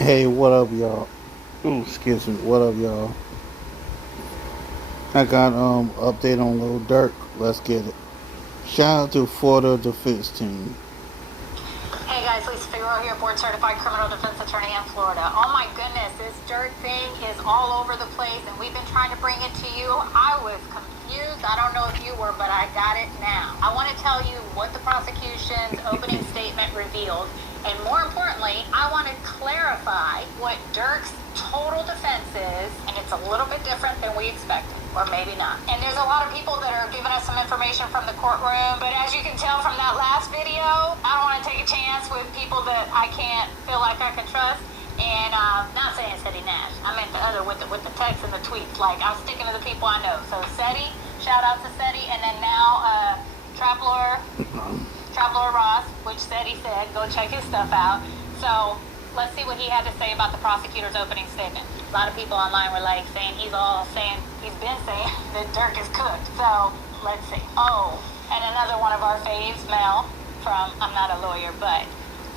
Hey, what up, y'all? Ooh, excuse me. What up, y'all? I got update on Lil Durk. Let's get it. Shout out to Florida Defense Team. Hey guys, Lisa Figueroa here, board certified criminal defense attorney in Florida. Oh my goodness, this dirt thing is all over the place and we've been trying to bring it to you. I was confused. I don't know if you were, but I got it now. I want to tell you what the prosecution's opening statement revealed. And more importantly, I want to clarify what Dirk's total defense is, and it's a little bit different than we expected, or maybe not. And there's a lot of people that are giving us some information from the courtroom, but as you can tell from that last video, I don't want to take a chance with people that I can't feel like I can trust. And not saying Seti Nash, I meant the other with the text and the tweets. Like, I'm sticking to the people I know. So Seti, shout out to Seti, and then now Trap Lord Ross, which Seti said, go check his stuff out. So let's see what he had to say about the prosecutor's opening statement. A lot of people online were like saying he's been saying that Dirk is cooked. So let's see. Oh, and another one of our faves, Mel, from, I'm not a lawyer, but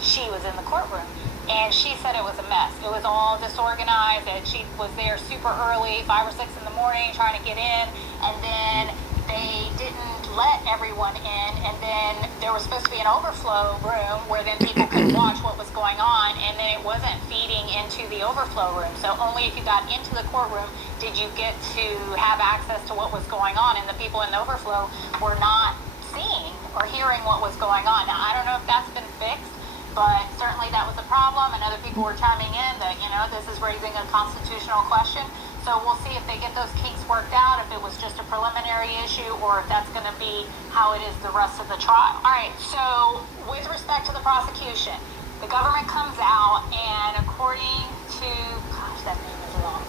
she was in the courtroom. And she said it was a mess. It was all disorganized, and she was there super early, 5 or 6 in the morning, trying to get in, and then they didn't let everyone in, and then there was supposed to be an overflow room where then people could watch what was going on, and then it wasn't feeding into the overflow room. So only if you got into the courtroom did you get to have access to what was going on, and the people in the overflow were not seeing or hearing what was going on. Now, I don't know if that's been fixed, but certainly that was a problem, and other people were chiming in that, this is raising a constitutional question. So we'll see if they get those kinks worked out, if it was just a preliminary issue, or if that's going to be how it is the rest of the trial. All right, so with respect to the prosecution, the government comes out, and according to, gosh, that name is long,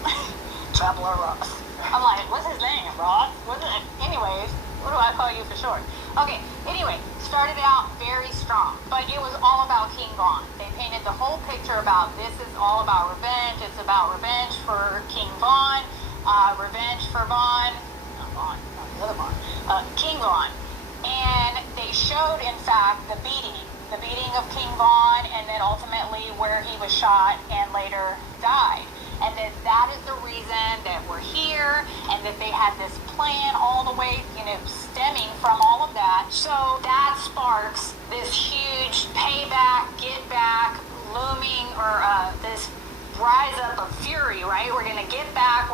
Traveler Ross. I'm like, what's his name, Ross? Anyways, what do I call you for short? Okay, anyway, started out very strong, but it was all about King Von. They painted the whole picture about this is all about revenge. It's about revenge for King Von, revenge for Von, not Von, not the other Von, King Von. And they showed, in fact, the beating of King Von, and then ultimately where he was shot and later died. And that is the reason that we're here, and that they had this plan all the way, stemming from all of that. So that sparks this huge payback, get back, looming, or this rise up of fury, right? We're going to get back,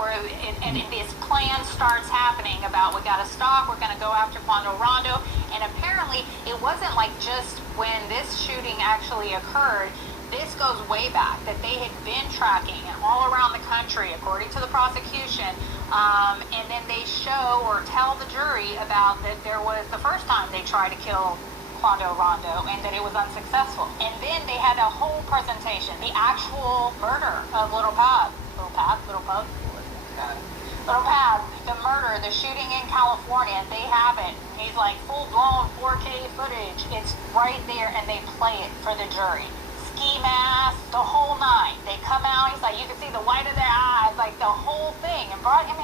and this plan starts happening about we got to stop, we're going to go after Quando Rondo. And apparently it wasn't like just when this shooting actually occurred. This goes way back, that they had been tracking all around the country, according to the prosecution, and then they show or tell the jury about that there was the first time they tried to kill Quando Rondo, and that it was unsuccessful. And then they had a whole presentation, the actual murder of Little Pab, the murder, the shooting in California. They have it. He's like full-blown 4K footage. It's right there, and they play it for the jury. Ski mask, the whole nine. They come out, he's like, you can see the white of their eyes, like the whole thing. And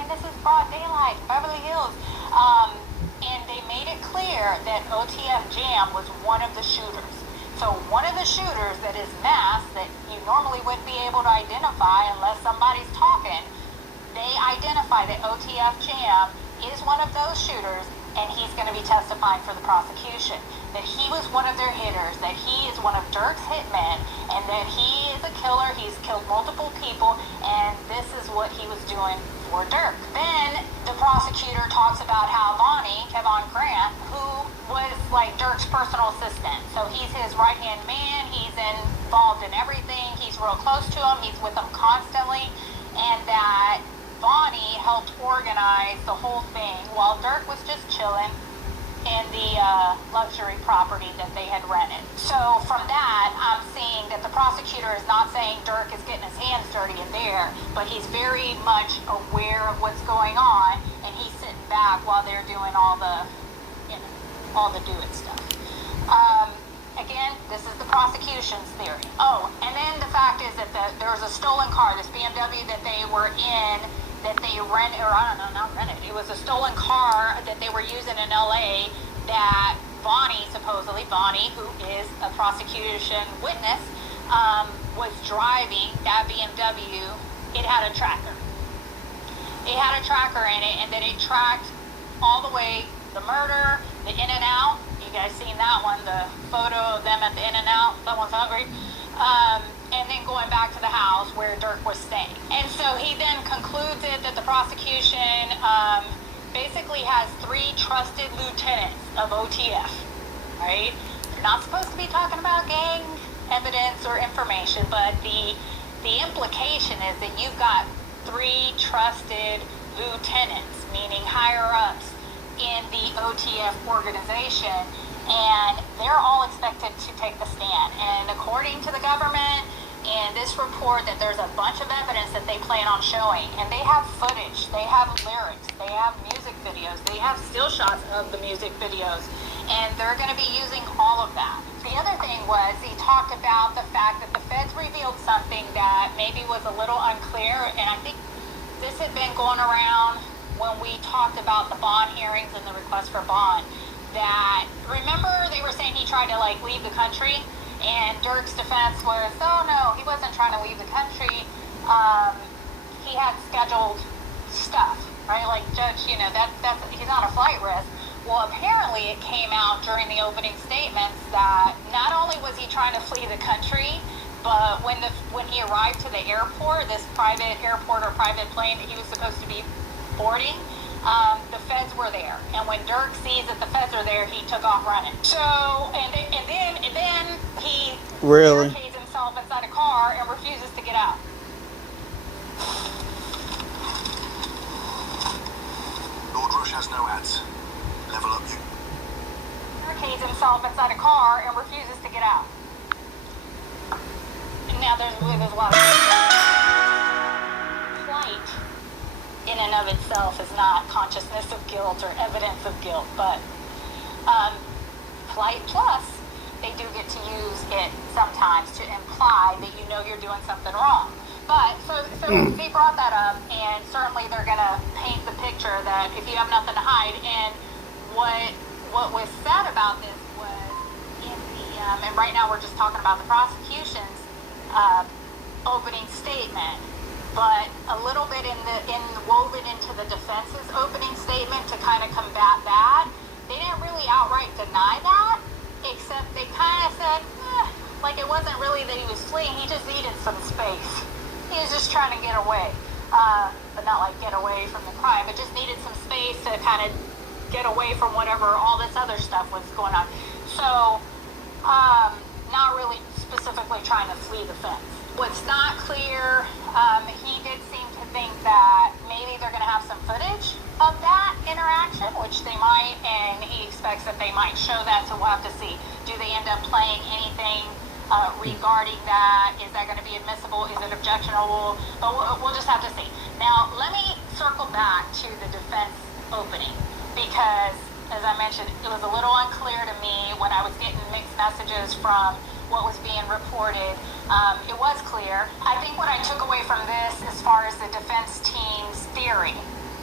this is broad daylight, Beverly Hills. And they made it clear that OTF Jam was one of the shooters. So one of the shooters that is masked, that you normally wouldn't be able to identify unless somebody's talking, they identify that OTF Jam is one of those shooters, and he's going to be testifying for the prosecution. That he was one of their hitters, that he is one of Dirk's hitmen, and that he is a killer. He's killed multiple people, and this is what he was doing for Dirk. Then the prosecutor talks about how Kevon Grant, who was like Dirk's personal assistant. So he's his right-hand man. He's involved in everything. He's real close to him. He's with him constantly. And that Bonnie helped organize the whole thing while Dirk was just chilling in the luxury property that they had rented. So from that, I'm seeing that the prosecutor is not saying Dirk is getting his hands dirty in there, but he's very much aware of what's going on, and he's sitting back while they're doing all the do it stuff. Again, this is the prosecution's theory. Oh, and then the fact is that there was a stolen car, this BMW that they were in, that they rented, or I don't know, not rented. It was a stolen car that they were using in LA that Bonnie, who is a prosecution witness, was driving that BMW, it had a tracker. It had a tracker in it, and then it tracked all the way the murder, the in and out. You guys seen that one, the photo of them at the in and out. That one's hungry. And then going back to the house where Durk was staying. And so he then concluded that the prosecution basically has 3 trusted lieutenants of OTF, right? They're not supposed to be talking about gang evidence or information, but the implication is that you've got 3 trusted lieutenants, meaning higher-ups in the OTF organization, and they're all expected to take the stand. And according to the government, in this report, that there's a bunch of evidence that they plan on showing, and they have footage, they have lyrics, they have music videos, they have still shots of the music videos, and they're going to be using all of that. The other thing was, he talked about the fact that the feds revealed something that maybe was a little unclear, and I think this had been going around when we talked about the bond hearings and the request for bond, that, remember they were saying he tried to leave the country, and Durk's defense was, oh no, he wasn't trying to leave the country, he had scheduled stuff, right? Like, Judge, that's he's not a flight risk. Well, apparently it came out during the opening statements that not only was he trying to flee the country, but when he arrived to the airport, this private airport or private plane that he was supposed to be boarding, the feds were there. And when Durk sees that the feds are there, he took off running. So, and then he Really? barricades himself inside a car and refuses to get out. Lord Rush has no ads. Level up, you. Barricades himself inside a car and refuses to get out. And now there's a lot of flight in and of itself is not consciousness of guilt or evidence of guilt, but flight plus, they do get to use it sometimes to imply that you're doing something wrong. But so they brought that up, and certainly they're going to paint the picture that if you have nothing to hide. And what was said about this was in the and right now we're just talking about the prosecution's opening statement, but a little bit woven into the defense's opening statement to kind of combat that. They didn't really outright deny that, except they kind of said, like it wasn't really that he was fleeing, he just needed some space. He was just trying to get away, but not like get away from the crime, but just needed some space to kind of get away from whatever all this other stuff was going on. So, not really specifically trying to flee the fence. What's not clear, he did seem to think that maybe they're going to have some footage of that interaction, which they might, and he expects that they might show that, so we'll have to see. Do they end up playing anything regarding that? Is that going to be admissible? Is it objectionable? But we'll just have to see. Now, let me circle back to the defense opening, because, as I mentioned, it was a little unclear to me when I was getting mixed messages from what was being reported. It was clear. I think what I took away from this, as far as the defense team's theory,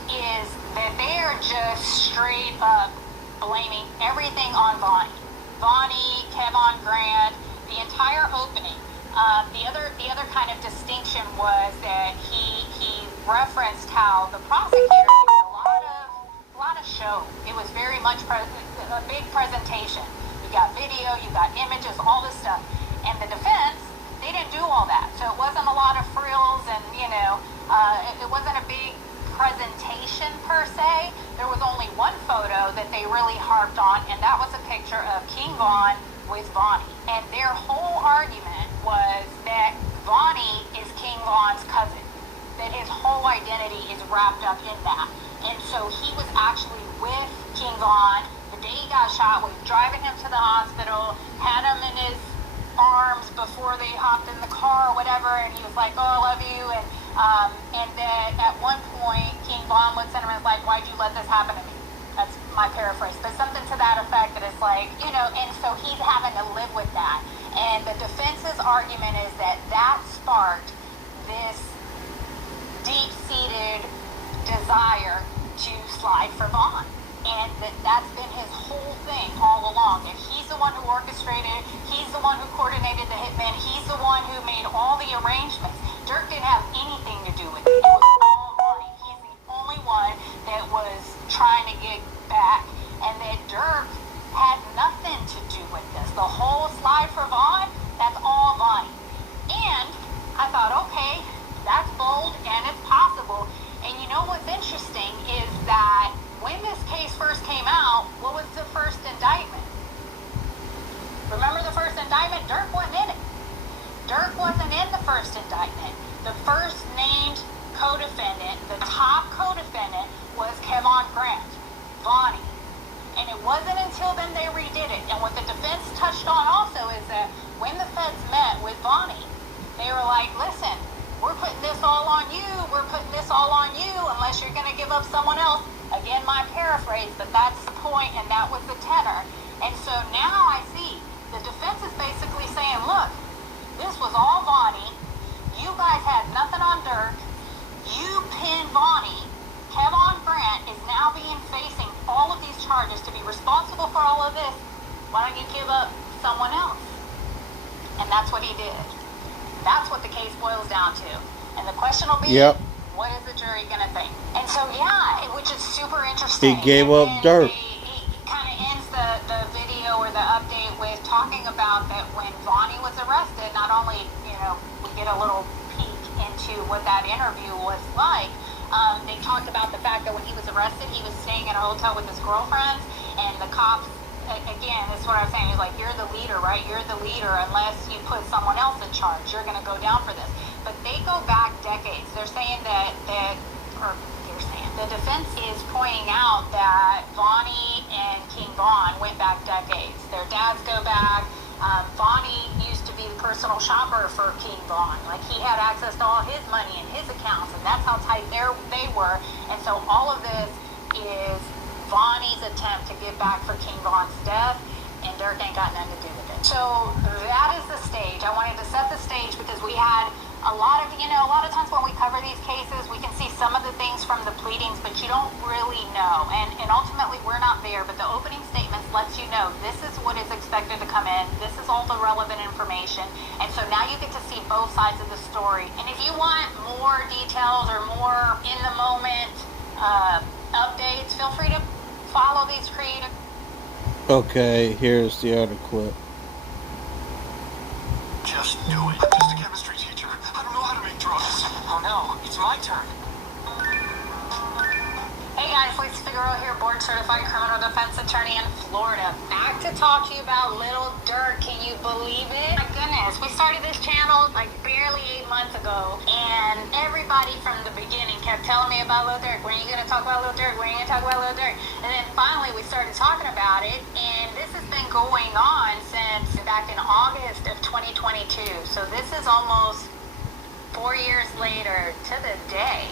is that they are just straight up blaming everything on Bonnie. Bonnie, Kevon Grant, the entire opening. The other kind of distinction was that he referenced how the prosecutor used a lot of show. It was very much a big presentation. You got video, you got images, all this stuff. And the defense, they didn't do all that. So it wasn't a lot of frills, and it wasn't a big presentation per se. There was only one photo that they really harped on, and that was a picture of King Von with Bonnie. And their whole argument was that Bonnie is King Von's cousin, that his whole identity is wrapped up in that. And so he was actually with King Von the day he got shot, was driving him to the hospital, had him in his arms before they hopped in the car or whatever, and he was like, oh, I love you. And then at one point, King Von looks at him and is like, why'd you let this happen to me? That's my paraphrase, but something to that effect, that it's like, and so he's having to live with that. And the defense's argument is that sparked this deep-seated desire to slide for Von. and that's been his whole thing all along. And he's the one who orchestrated, he's the one who coordinated the hitman, he's the one who made all the arrangements. Durk didn't have anything to do with it. It was all Vonnie. He's the only one that was trying to get back, and that Durk had nothing to do with this. The whole slide for Vaughn, that's all Vonnie. And I thought, okay, that's bold and it's possible. And you know what's interesting is that when this case first came out, what was the first indictment? Remember the first indictment? Durk wasn't in it. Durk wasn't in the first indictment. The first named co-defendant, the top co-defendant, was Kevon Grant, Vonnie. And it wasn't until then they redid it. And what the defense touched on also is that when the feds met with Vonnie, they were like, listen, we're putting this all on you, we're putting this all on you, unless you're going to give up someone else. Again, my paraphrase, but that's the point, and that was the tenor. And so now I see the defense is basically saying, look, this was all Vonnie. You guys had nothing on Durk. You pinned Vonnie. Kevon Grant is now being facing all of these charges to be responsible for all of this. Why don't you give up someone else? And that's what he did. That's what the case boils down to. And the question will be, what is the jury going to think? And so, yeah, which is super interesting. He gave up Durk. He kind of ends the video or the update with talking about that when Vonnie was arrested, not only, we get a little peek into what that interview was like, they talked about the fact that when he was arrested, he was staying in a hotel with his girlfriends, and the cops, again, this is what I was saying, he's like, you're the leader, right? You're the leader unless you put someone else in charge. You're going to go down for this. But they go back decades. They're saying the defense is pointing out that Vonnie and King Von went back decades. Their dads go back. Vonnie used to be the personal shopper for King Von. Like, he had access to all his money and his accounts, and that's how tight they were. And so all of this is Vonnie's attempt to get back for King Von's death, and Durk ain't got nothing to do with it. So that is the stage. I wanted to set the stage because we had a lot of times when we cover these cases, we can see some of the things from the pleadings, but you don't really know. And ultimately, we're not there, but the opening statements lets you know this is what is expected to come in. This is all the relevant information. And so now you get to see both sides of the story. And if you want more details or more in-the-moment updates, feel free to follow these creative. Okay, here's the other clip. Just do it. I'm just a chemistry teacher. I don't know how to make drugs. Oh no, it's my turn. Hey guys, Lisa Figueroa here, board certified criminal defense attorney in Florida. Back to talk to you about little Durk. Can you believe it? My goodness, we started this channel like barely 8 months ago, and everybody from the beginning kept telling me about Lil Durk. When are you going to talk about Lil Durk? When are you going to talk about Lil Durk? And then finally we started talking about it, and this has been going on since back in August of 2022. So this is almost 4 years later to the day,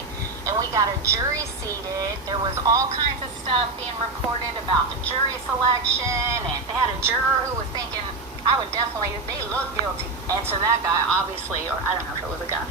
and we got a jury seated. There was all kinds of stuff being reported about the jury selection, and they had a juror who was thinking, they look guilty. And so that guy obviously, or I don't know if it was a guy.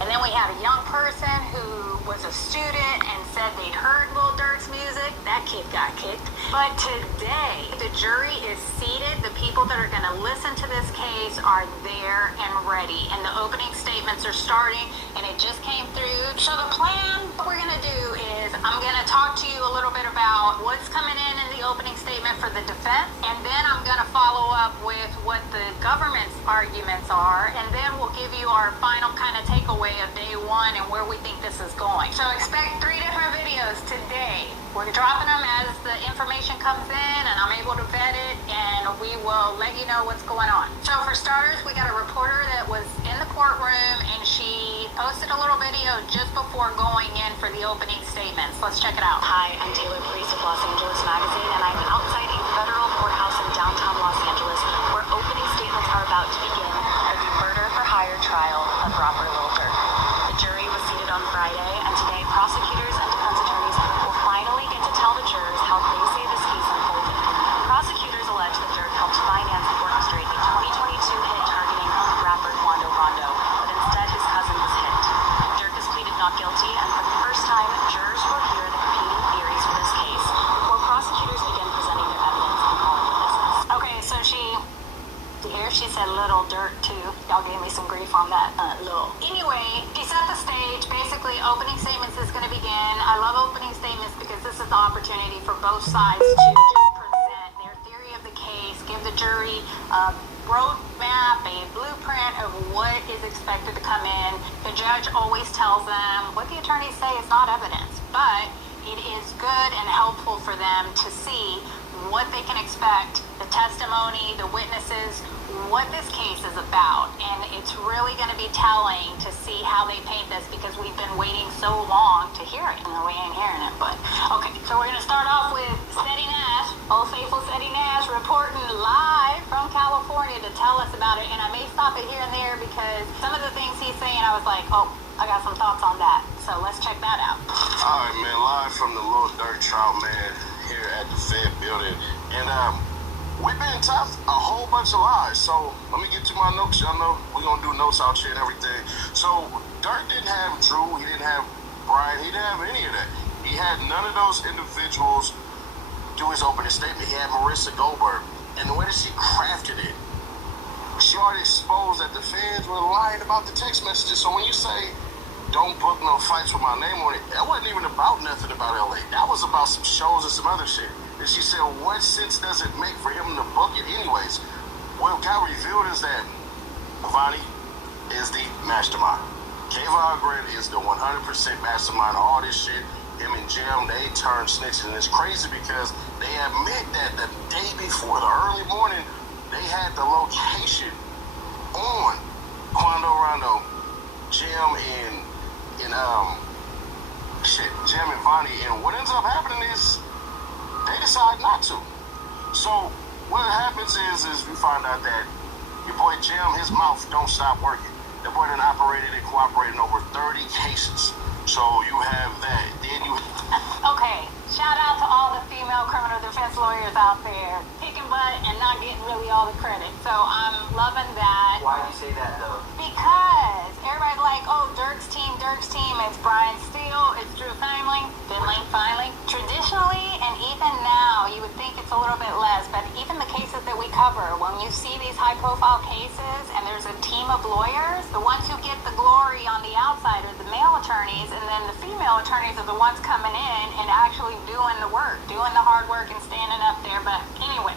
And then we had a young person who was a student and said they'd heard Lil Durk's music. That kid got kicked. But today, the jury is seated. The people that are going to listen to this case are there and ready. And the opening statements are starting, and it just came through. So the plan, what we're going to do is I'm going to talk to you a little bit about what's coming in the opening statement for the defense, and then I'm going to follow up with what the government's arguments are, and then we'll give you our final kind of takeaway of day one and where we think this is going. So expect 3 different videos today. We're dropping them as the information comes in and I'm able to vet it, and we will let you know what's going on. So for starters, we got a reporter that was in the courtroom, and she posted a little video just before going in for the opening statements. Let's check it out. Hi, I'm Taylor Priest of Los Angeles Magazine, and I'm outside a federal courthouse in downtown Los Angeles where opening statements are about to begin for the murder for hire trial of Robert Lil Durk. The jury was seated on Friday, and today prosecutors and defense attorneys will finally get to tell the jurors how they say this case unfolded. Prosecutors allege that Durk helped finance and orchestrate the 2022 hit targeting rapper Quando Rondo, but instead his cousin was hit. Durk has pleaded not guilty, and for the first time, jurors will hear the competing theories for this case. Before low. Anyway, he set the stage. Basically, opening statements is going to begin. I love opening statements because this is the opportunity for both sides to just present their theory of the case, give the jury a roadmap, a blueprint of what is expected to come in. The judge always tells them what the attorneys say is not evidence, but it is good and helpful for them to see what they can expect, the testimony, the witnesses, what this case is about. And it's really going to be telling to see how they paint this because we've been waiting so long to hear it. No, we ain't hearing it, but okay. So we're going to start off with Steady Nash, Old Faithful Steady Nash, reporting live from California to tell us about it. And I may stop it here and there because some of the things he's saying, I was like, oh, I got some thoughts on that. So let's check that out. All right, man, live from the Lil Durk trial, man, here at the Fed building. And we've been tough a whole bunch of lies. So let me get to my notes. Y'all know we're going to do notes out here and everything. So Durk didn't have Drew. He didn't have Brian. He didn't have any of that. He had none of those individuals do his opening statement. He had Marissa Goldberg. And the way that she crafted it, she already exposed that the fans were lying about the text messages. So when you say, don't book no fights with my name on it, that wasn't even about nothing about LA. That was about some shows and some other shit. And she said, what sense does it make for him to book it anyways? What got revealed is that Vonnie is the mastermind. Kayvon Grant is the 100% mastermind of all this shit. Him and Jim, they turned snitches. And it's crazy because they admit that the day before, the early morning, they had the location on Quando Rondo, Jim and Jim and Vonnie. And what ends up happening is they decide not to. So what happens is we find out that your boy Jim, his mouth don't stop working. The boy done operated and cooperated in over 30 cases. So you have that. Then you Okay, shout out to all the female criminal defense lawyers out there kicking butt and not getting really all the credit. So I'm loving that. Why do you say that though? Because everybody's like, oh, Durk's team. It's Brian Steele, it's Drew Finally. Traditionally, and even now, you would think it's a little bit less, but even the cases that we cover, when you see these high-profile cases and there's a team of lawyers, the ones who get the glory on the outside are the male attorneys, and then the female attorneys are the ones coming in and actually doing the work, doing the hard work and standing up there. But anyway,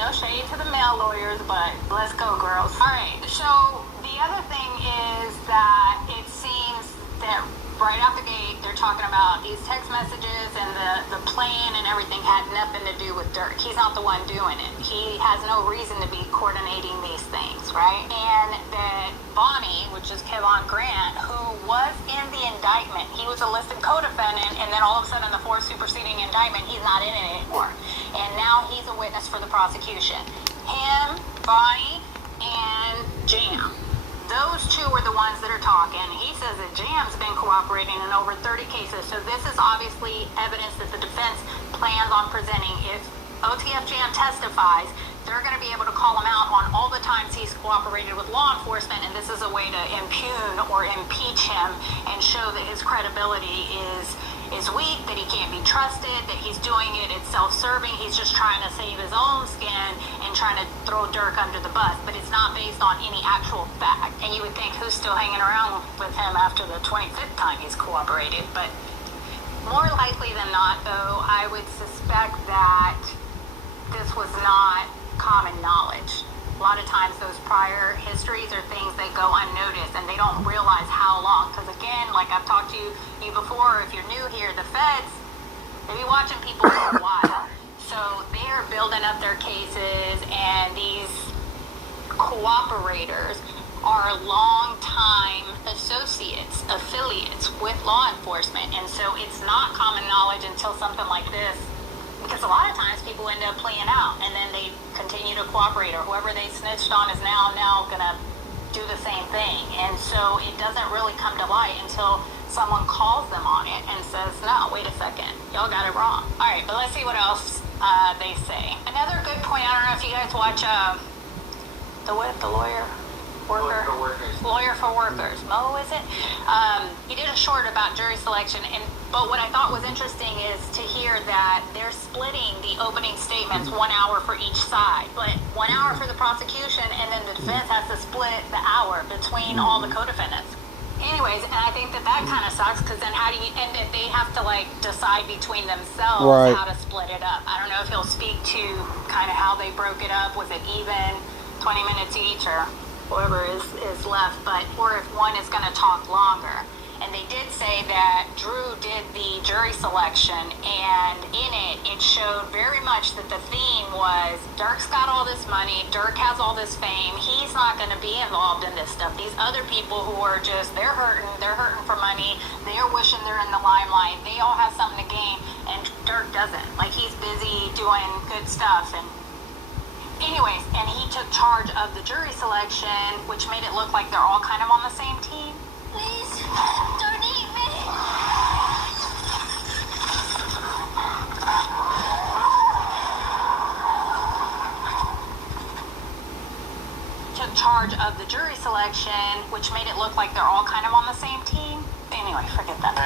no shade to the male lawyers, but let's go, girls. All right, so the other thing is that it seems that right out the gate, they're talking about these text messages and the plan and everything had nothing to do with Durk. He's not the one doing it. He has no reason to be coordinating these things, right? And that Bonnie, which is Kayvon Grant, who was in the indictment, he was a listed co-defendant, and then all of a sudden the fourth superseding indictment, he's not in it anymore. And now he's a witness for the prosecution. Him, Bonnie, and Jam. Those two were the ones that are talking. He says that Jam's been cooperating in over 30 cases. So this is obviously evidence that the defense plans on presenting. If OTF Jam testifies, they're going to be able to call him out on all the times he's cooperated with law enforcement, and this is a way to impugn or impeach him and show that his credibility is weak, that he can't be trusted, that he's doing it, it's self-serving, he's just trying to save his own skin and trying to throw Durk under the bus, but it's not based on any actual fact. And you would think, who's still hanging around with him after the 25th time he's cooperated? But more likely than not, though, I would suspect that this was not common knowledge. A lot of times those prior histories are things that go unnoticed and they don't realize how long. Because again, like I've talked to you before, if you're new here, the feds, they be watching people for a while. So they are building up their cases, and these cooperators are long-time associates, affiliates with law enforcement. And so it's not common knowledge until something like this. Because a lot of times people end up playing out and then they continue to cooperate, or whoever they snitched on is now going to do the same thing. And so it doesn't really come to light until someone calls them on it and says, no, wait a second, y'all got it wrong. All right, but let's see what else they say. Another good point, I don't know if you guys watch the lawyer, Worker. Lawyer for Workers. Mo, is it? He did a short about jury selection, but what I thought was interesting is to hear that they're splitting the opening statements 1 hour for each side, but 1 hour for the prosecution, and then the defense has to split the hour between all the co-defendants. Anyways, and I think that kind of sucks, because then how do you, and that they have to like decide between themselves Right. how to split it up. I don't know if he'll speak to kind of how they broke it up. Was it even 20 minutes each, or whoever is left, but or if one is going to talk longer. And they did say that Drew did the jury selection, and in it showed very much that the theme was Durk's got all this money, Durk has all this fame, he's not going to be involved in this stuff. These other people who are just, they're hurting for money, they're wishing they're in the limelight, they all have something to gain, and Durk doesn't. Like, he's busy doing good stuff. And anyways, and he took charge of the jury selection, which made it look like they're all kind of on the same team. Please, don't eat me. Took charge of the jury selection, which made it look like they're all kind of on the same team. Anyway, forget that.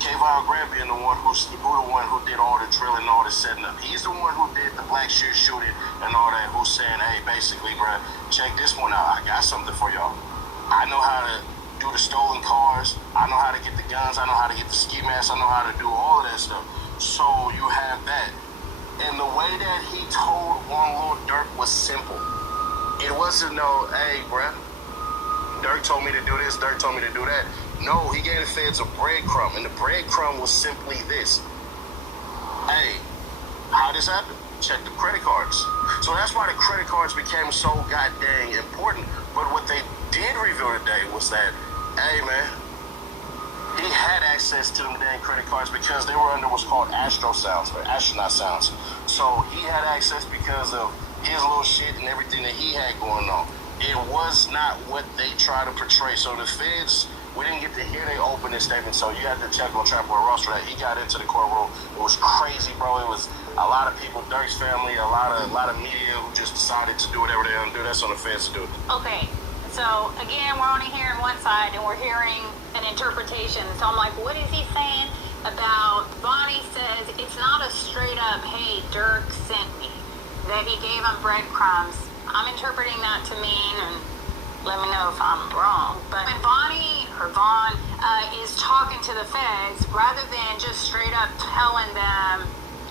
Kayvon Grant being the one who did all the drilling and all the setting up. He's the one who did the black shit shooting and all that, who's saying, hey, basically, bruh, check this one out. I got something for y'all. I know how to do the stolen cars. I know how to get the guns. I know how to get the ski masks. I know how to do all of that stuff. So you have that. And the way that he told one Lil Durk was simple. It wasn't no, hey, bruh, Durk told me to do this, Durk told me to do that. No, he gave the feds a breadcrumb, and the breadcrumb was simply this. Hey, how this happen? Check the credit cards. So that's why the credit cards became so goddamn important. But what they did reveal today was that, hey, man, he had access to them damn credit cards because they were under what's called astronaut sounds. So he had access because of his little shit and everything that he had going on. It was not what they try to portray. So the feds, we didn't get to hear their opening statement, so you had to check on Trapper Ross for that. He got into the courtroom. It was crazy, bro. It was a lot of people, Durk's family, a lot of media who just decided to do whatever they want to do. That's on the feds to do. Okay, so again, we're only hearing one side, and we're hearing an interpretation. So I'm like, what is he saying about, Bonnie says it's not a straight up, hey, Durk sent me, that he gave him breadcrumbs. I'm interpreting that to mean, and let me know if I'm wrong, but when Vaughn is talking to the feds, rather than just straight up telling them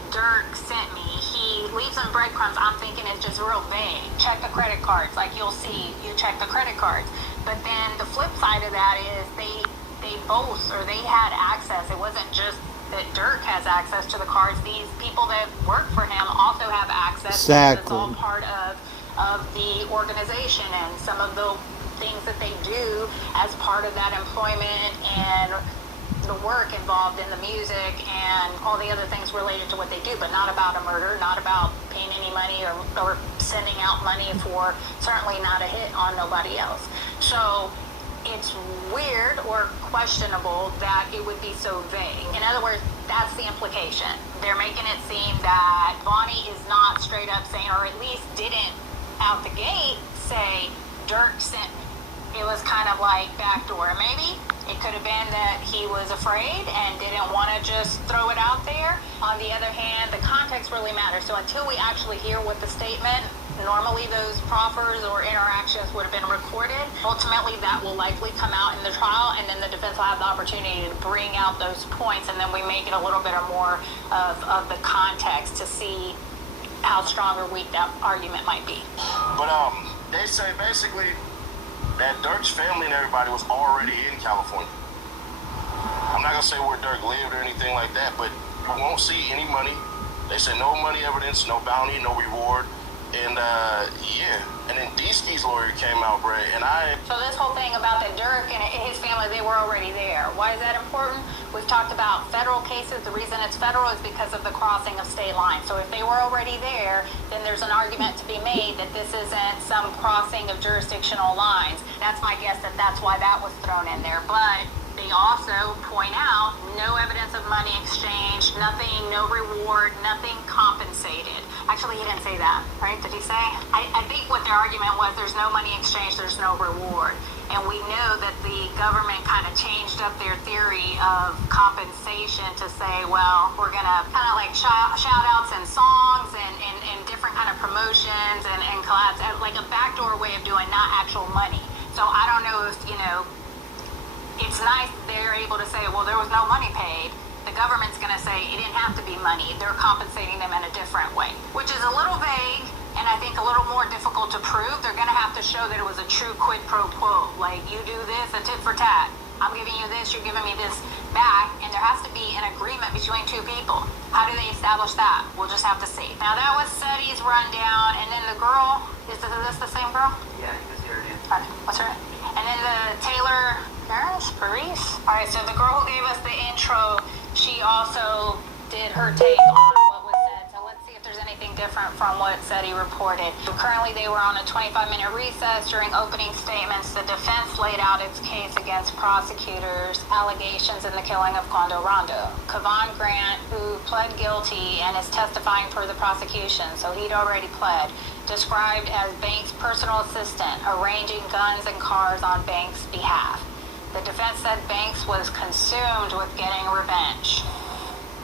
Durk sent me, he leaves them breadcrumbs. I'm thinking it's just real vague. Check the credit cards, like you'll see, you check the credit cards. But then the flip side of that is they both, or they had access. It wasn't just that Durk has access to the cards. These people that work for him also have access. Exactly. It's all part of the organization, and some of the things that they do as part of that employment and the work involved in the music and all the other things related to what they do, but not about a murder, not about paying any money or sending out money for, certainly not a hit on nobody else. So it's weird or questionable that it would be so vague. In other words, that's the implication. They're making it seem that Bonnie is not straight up saying, or at least didn't out the gate say, Durk sent me. It was kind of like backdoor. Maybe it could have been that he was afraid and didn't want to just throw it out there. On the other hand, the context really matters. So until we actually hear what the statement, normally those proffers or interactions would have been recorded. Ultimately, that will likely come out in the trial, and then the defense will have the opportunity to bring out those points, and then we make it a little bit or more of the context to see how strong or weak that argument might be. But they say basically that Durk's family and everybody was already in California. I'm not gonna say where Durk lived or anything like that, but you won't see any money. They say no money evidence, no bounty, no reward. And and then D-Ski's lawyer came out, Bray, and So this whole thing about the Durk and his family, they were already there. Why is that important? We've talked about federal cases. The reason it's federal is because of the crossing of state lines. So if they were already there, then there's an argument to be made that this isn't some crossing of jurisdictional lines. That's my guess, that that's why that was thrown in there. But They also point out no evidence of money exchange, nothing, no reward, nothing compensated. Actually, he didn't say that, right? Did he say? I think what their argument was, there's no money exchange, there's no reward. And we know that the government kind of changed up their theory of compensation to say, well, we're going to kind of like shout outs and songs and different kind of promotions and collabs, like a backdoor way of doing not actual money. So I don't know if, it's nice they're able to say, well, there was no money paid. The government's going to say it didn't have to be money. They're compensating them in a different way, which is a little vague and I think a little more difficult to prove. They're going to have to show that it was a true quid pro quo. Like, you do this, a tit for tat. I'm giving you this, you're giving me this back, and there has to be an agreement between two people. How do they establish that? We'll just have to see. Now, that was Seti's rundown, and then the girl, is this the same girl? Yeah, you can see her name. What's her name? And then the Taylor Paris? Alright, so the girl who gave us the intro, she also did her take on what was said. So let's see if there's anything different from what Seti reported. So currently, they were on a 25-minute recess. During opening statements, the defense laid out its case against prosecutors' allegations in the killing of Quando Rondo. Kevon Grant, who pled guilty and is testifying for the prosecution, so he'd already pled, described as Banks' personal assistant, arranging guns and cars on Banks' behalf. The defense said Banks was consumed with getting revenge.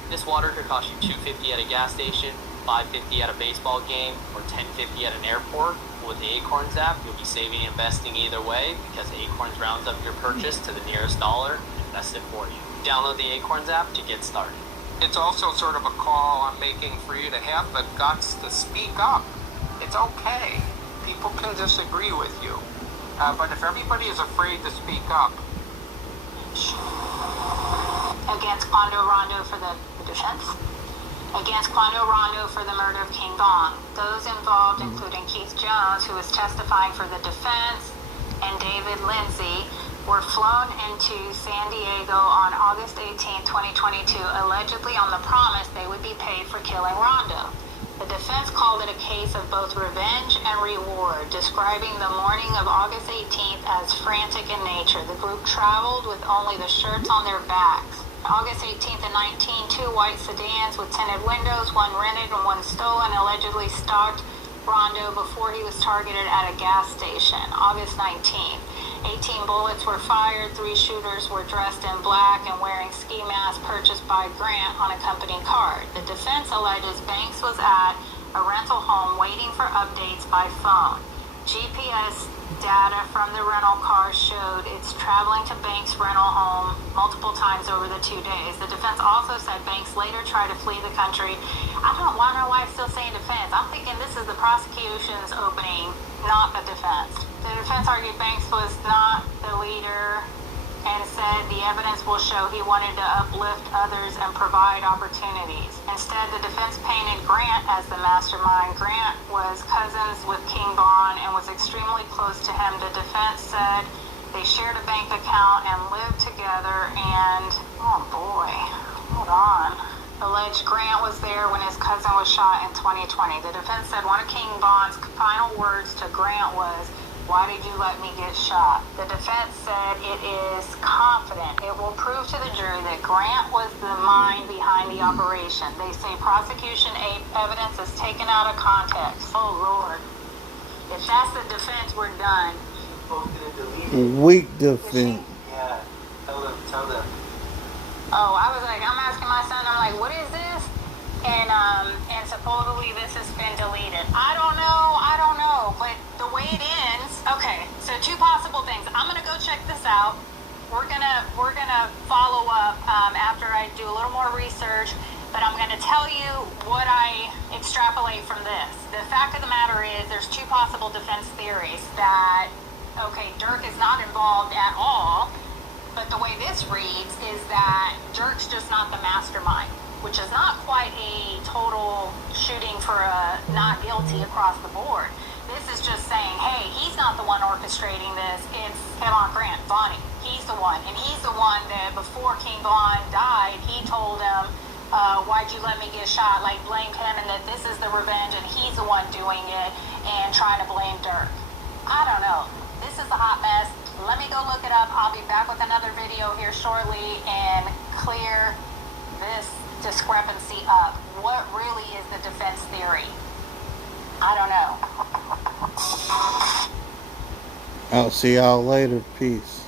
This water could cost you $2.50 at a gas station, $5.50 at a baseball game, or $10.50 at an airport. With the Acorns app, you'll be saving and investing either way because Acorns rounds up your purchase to the nearest dollar and invests it for you. Download the Acorns app to get started. It's also sort of a call I'm making for you to have the guts to speak up. It's okay. People can disagree with you. But if everybody is afraid to speak up, Against Quando Rondo for the defense. Against Quando Rondo for the murder of King Von. Those involved, including Keith Jones, who was testifying for the defense, and David Lindsay, were flown into San Diego on August 18, 2022, allegedly on the promise they would be paid for killing Rondo. The defense called it a case of both revenge and reward, describing the morning of August 18th as frantic in nature. The group traveled with only the shirts on their backs. August 18th and 19th, two white sedans with tinted windows, one rented and one stolen, allegedly stalked Rondo before he was targeted at a gas station. August 19th, 18 bullets were fired. 3 shooters were dressed in black and wearing ski masks purchased by Grant on a company card. The defense alleges Banks was at a rental home waiting for updates by phone. GPS data from the rental car showed it's traveling to Banks' rental home multiple times over the 2 days. The defense also said Banks later tried to flee the country. I don't know why I'm still saying defense. I'm thinking this is the prosecution's opening, not the defense. The defense argued Banks was not the leader and said the evidence will show he wanted to uplift others and provide opportunities. Instead, the defense painted Grant as the mastermind. Grant was cousins with King Von and was extremely close to him. The defense said they shared a bank account and lived together and, oh boy, hold on. Alleged Grant was there when his cousin was shot in 2020. The defense said one of King Von's final words to Grant was, "Why did you let me get shot?" The defense said it is confident it will prove to the jury that Grant was the mind behind the operation. They say prosecution evidence is taken out of context. Oh, Lord. If that's the defense, we're done. Posted and deleted. Weak defense. Yeah, tell them. Oh, I was like, I'm asking my son, I'm like, what is this? And supposedly this has been deleted. I don't know, but the way it ends, okay, so 2 possible things. I'm gonna go check this out. We're gonna follow up after I do a little more research, but I'm gonna tell you what I extrapolate from this. The fact of the matter is there's 2 possible defense theories that, okay, Durk is not involved at all, but the way this reads is that Durk's just not the mastermind, which is not quite a total shooting for a not guilty across the board. This is just saying, hey, he's not the one orchestrating this. It's Kevon Grant, Vonnie. He's the one. And he's the one that before King Von died, he told him, why'd you let me get shot? Like, blamed him and that this is the revenge and he's the one doing it and trying to blame Durk. I don't know. This is a hot mess. Let me go look it up. I'll be back with another video here shortly and clear this discrepancy up. What really is the defense theory? I don't know. I'll see y'all later. Peace.